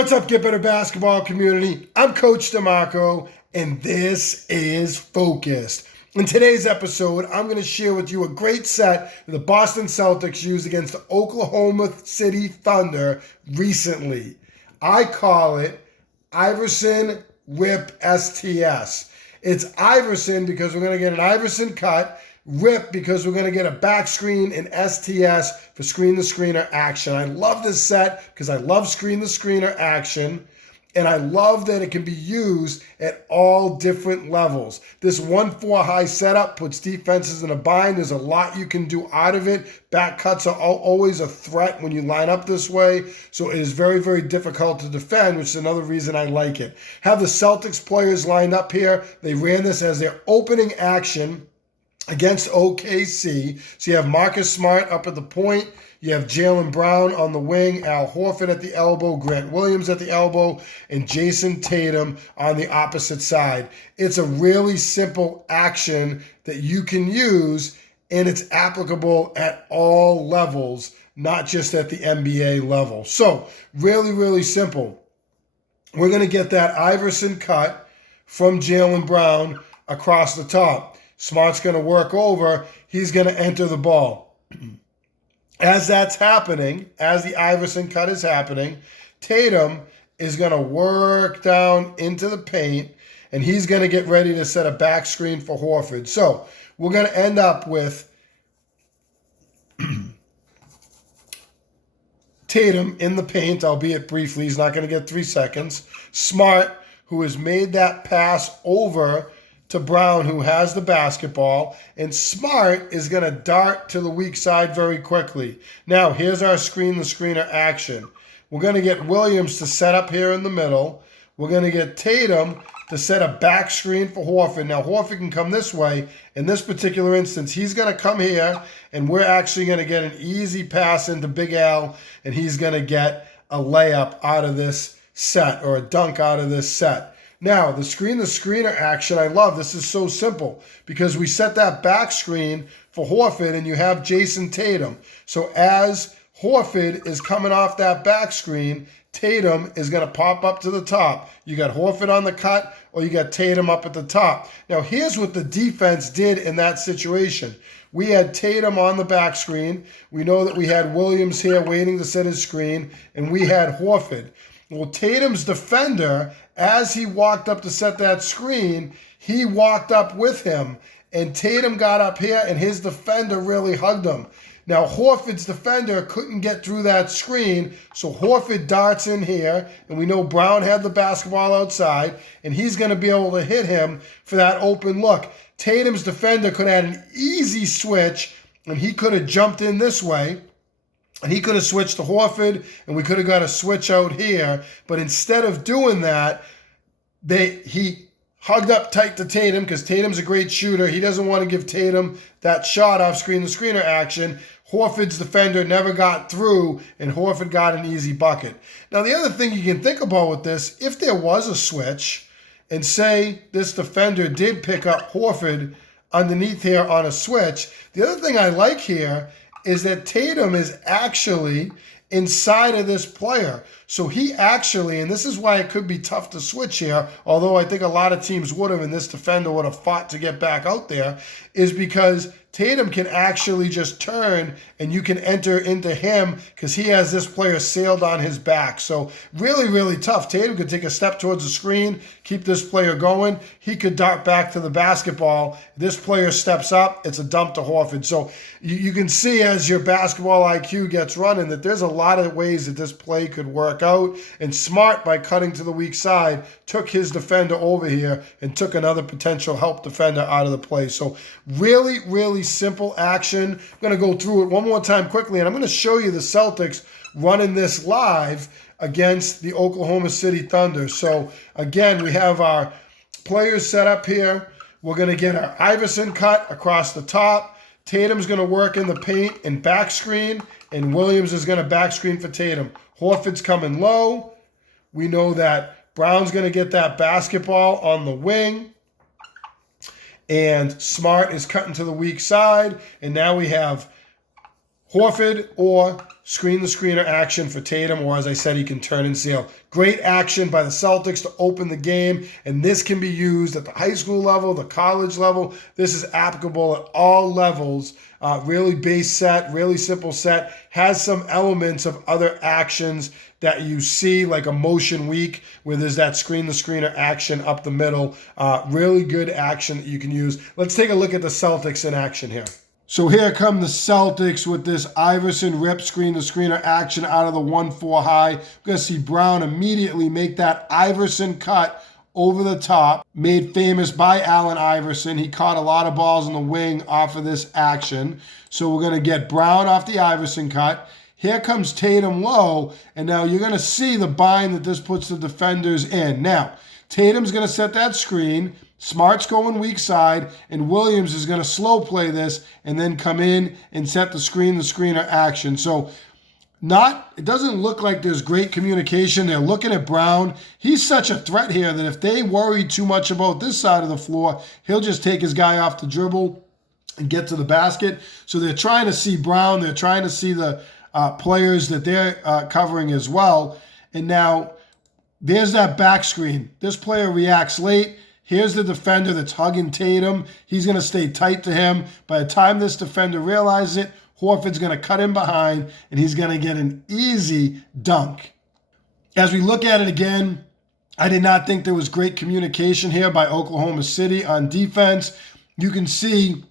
What's up, Get Better Basketball community? I'm Coach DeMarco, and this is Focused. In today's episode, I'm going to share with you a great set that the Boston Celtics used against the Oklahoma City Thunder recently. I call it Iverson Rip STS. It's Iverson because we're going to get an Iverson cut, Rip because we're going to get a back screen, and STS for screen-to-screener action. I love this set because I love screen-to-screener action, and I love that it can be used at all different levels. This 1-4 high setup puts defenses in a bind. There's a lot you can do out of it. Back cuts are always a threat when you line up this way, so it is very, very difficult to defend, which is another reason I like it. Have the Celtics players lined up here. They ran this as their opening action against OKC. So you have Marcus Smart up at the point. You have Jaylen Brown on the wing, Al Horford at the elbow, Grant Williams at the elbow, and Jason Tatum on the opposite side. It's a really simple action that you can use, and it's applicable at all levels, not just at the NBA level. So really, really simple. We're going to get that Iverson cut from Jaylen Brown across the top. Smart's going to work over. He's going to enter the ball. As that's happening, as the Iverson cut is happening, Tatum is going to work down into the paint, and he's going to get ready to set a back screen for Horford. So we're going to end up with Tatum in the paint, albeit briefly. He's not going to get 3 seconds. Smart, who has made that pass over to Brown, who has the basketball, and Smart is going to dart to the weak side very quickly. Now, here's our screen-to-screener action. We're going to get Williams to set up here in the middle. We're going to get Tatum to set a back screen for Horford. Now, Horford can come this way. In this particular instance, he's going to come here, and we're actually going to get an easy pass into Big Al, and he's going to get a layup out of this set, or a dunk out of this set. Now, the screen-to-screener action, I love. This is so simple because we set that back screen for Horford, and you have Jason Tatum. So as Horford is coming off that back screen, Tatum is going to pop up to the top. You got Horford on the cut, or you got Tatum up at the top. Now, here's what the defense did in that situation. We had Tatum on the back screen. We know that we had Williams here waiting to set his screen, and we had Horford. Well, Tatum's defender, as he walked up to set that screen, he walked up with him. And Tatum got up here, and his defender really hugged him. Now, Horford's defender couldn't get through that screen, so Horford darts in here, and we know Brown had the basketball outside, and he's going to be able to hit him for that open look. Tatum's defender could have had an easy switch, and he could have jumped in this way. And he could have switched to Horford, and we could have got a switch out here. But instead of doing that, he hugged up tight to Tatum because Tatum's a great shooter. He doesn't want to give Tatum that shot off screen-to-screener action. Horford's defender never got through, and Horford got an easy bucket. Now, the other thing you can think about with this, if there was a switch, and say this defender did pick up Horford underneath here on a switch, the other thing I like here is that Tatum is actually inside of this player. So he actually, and this is why it could be tough to switch here, although I think a lot of teams would have, and this defender would have fought to get back out there, is because Tatum can actually just turn and you can enter into him because he has this player sailed on his back. So really, really tough. Tatum could take a step towards the screen, keep this player going. He could dart back to the basketball. This player steps up. It's a dump to Horford. So you can see as your basketball IQ gets running that there's a lot of ways that this play could work out. And Smart, by cutting to the weak side, took his defender over here and took another potential help defender out of the play. So really, really simple action. I'm going to go through it one more time quickly, and I'm going to show you the Celtics running this live against the Oklahoma City Thunder. So again, we have our players set up here. We're going to get our Iverson cut across the top. Tatum's going to work in the paint and back screen, and Williams is going to back screen for Tatum. Horford's coming low. We know that Brown's going to get that basketball on the wing. And Smart is cutting to the weak side. And now we have Horford or screen-to-screener action for Tatum, or as I said, he can turn and seal. Great action by the Celtics to open the game, and this can be used at the high school level, the college level. This is applicable at all levels. Really base set, really simple set. Has some elements of other actions that you see, like a motion weak, where there's that screen-to-screener action up the middle. Really good action that you can use. Let's take a look at the Celtics in action here. So here come the Celtics with this Iverson Rip screen-to-screener action out of the 1-4 high. We're going to see Brown immediately make that Iverson cut over the top, made famous by Allen Iverson. He caught a lot of balls in the wing off of this action. So we're going to get Brown off the Iverson cut. Here comes Tatum low, and now you're going to see the bind that this puts the defenders in. Now, Tatum's going to set that screen. Smart's going weak side, and Williams is going to slow play this and then come in and set the screen-to-screener action. So it doesn't look like there's great communication. They're looking at Brown. He's such a threat here that if they worry too much about this side of the floor, he'll just take his guy off the dribble and get to the basket. So they're trying to see Brown. They're trying to see the players that they're covering as well. And now there's that back screen. This player reacts late. Here's the defender that's hugging Tatum. He's going to stay tight to him. By the time this defender realizes it, Horford's going to cut him behind, and he's going to get an easy dunk. As we look at it again, I did not think there was great communication here by Oklahoma City on defense. You can see,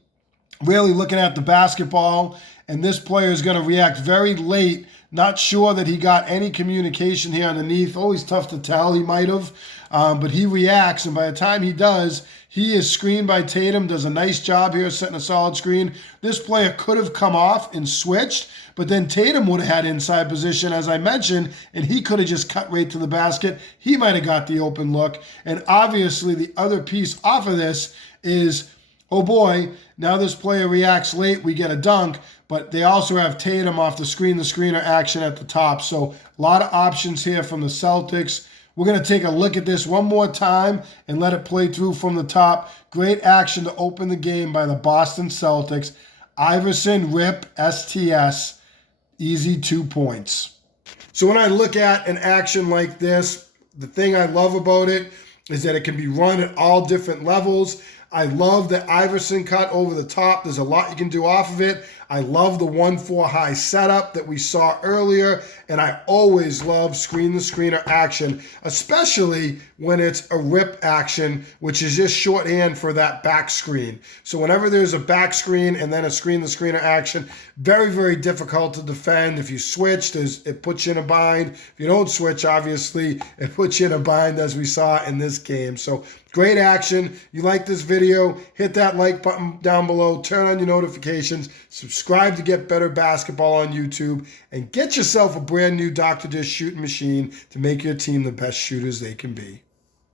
really looking at the basketball, and this player is going to react very late. Not sure that he got any communication here underneath. Always tough to tell. He might have. But he reacts, and by the time he does, he is screened by Tatum, does a nice job here setting a solid screen. This player could have come off and switched, but then Tatum would have had inside position, as I mentioned, and he could have just cut right to the basket. He might have got the open look. And obviously the other piece off of this is, oh boy, now this player reacts late, we get a dunk, but they also have Tatum off the screen-to-screener action at the top. So a lot of options here from the Celtics. We're going to take a look at this one more time and let it play through from the top. Great action to open the game by the Boston Celtics. Iverson Rip STS, easy 2 points. So when I look at an action like this, the thing I love about it is that it can be run at all different levels. I love the Iverson cut over the top. There's a lot you can do off of it. I love the 1-4 high setup that we saw earlier, and I always love screen-to-screener action, especially when it's a rip action, which is just shorthand for that back screen. So whenever there's a back screen and then a screen-to-screener action, very, very difficult to defend. If you switch, it puts you in a bind. If you don't switch, obviously, it puts you in a bind, as we saw in this game. So great action. You like this video, hit that like button down below, turn on your notifications, subscribe to get better basketball on YouTube, and get yourself a brand new Dr. Dish shooting machine to make your team the best shooters they can be.